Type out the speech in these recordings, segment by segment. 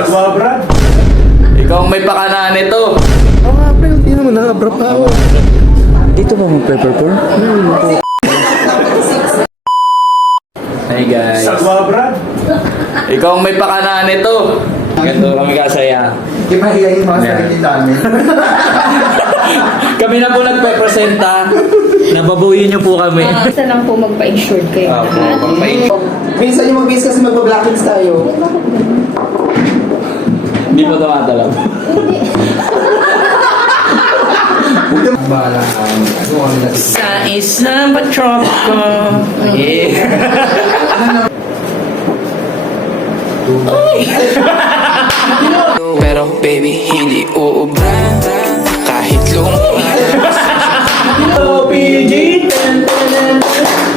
Sagwa, Brad. Ikaw ang may pakana nito. Oo nga, pre. Hindi naman nakabra pa ako. Dito ba mag-pepper-pour? Hey guys. Sagwa, Brad. Ikaw ang may pakana nito. Ganito kami kasaya. Ipahiya yung mga sarili namin. Kami na po nagpe-presenta. Nababuhin niyo po kami. Isa lang po magpa-insured kayo. Minsan yung mag-base kasi magpa-blackings tayo. Hindi pa tumatalaw. Bahala ka. Ano kami natin? Sa isang patrol ko. Yeah. Pero baby, hindi uubra kahit lumabas. Go PG!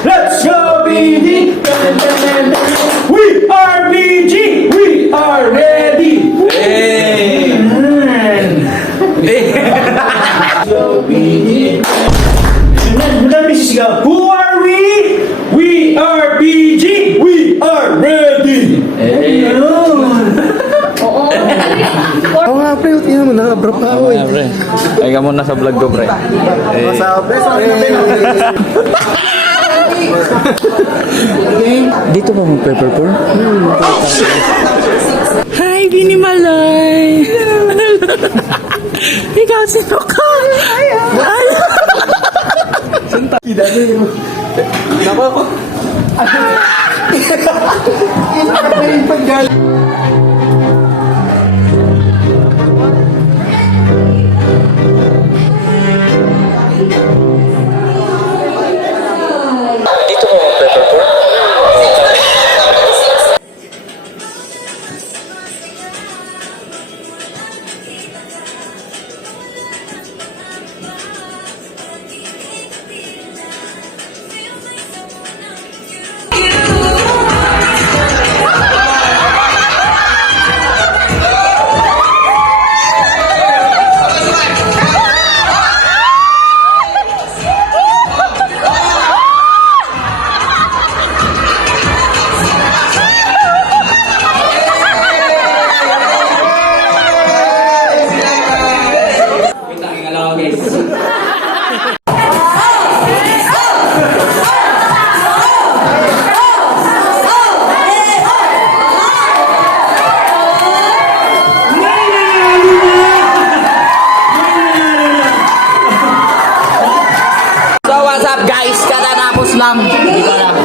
Let's go PG! We are PG! We are ready! Hey! Go PG! Who are we? We are PG! We are ready! Hey! Oo. Oo nga, pre. Hindi naman nakabra pa ako. Ay, pre. Ay ka muna sa vlog ko, pre. Masabi, sorry na Dito ba mag-pepper-pour? Hi, Gini Malay! Ikaw sino ka? Ay! Nako. Dito ba mag-pepper-pour?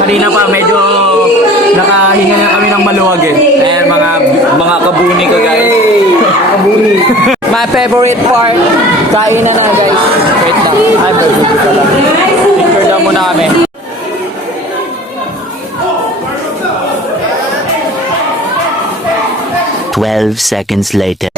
Kanina pa medyo nakahinga na kami ng maluwag eh. Eh mga kabuni ko guys. Kabuni. My favorite part. Kain na guys. Wait lang. Ay, favorite ko lang. Picture daw muna kami. 12 seconds later.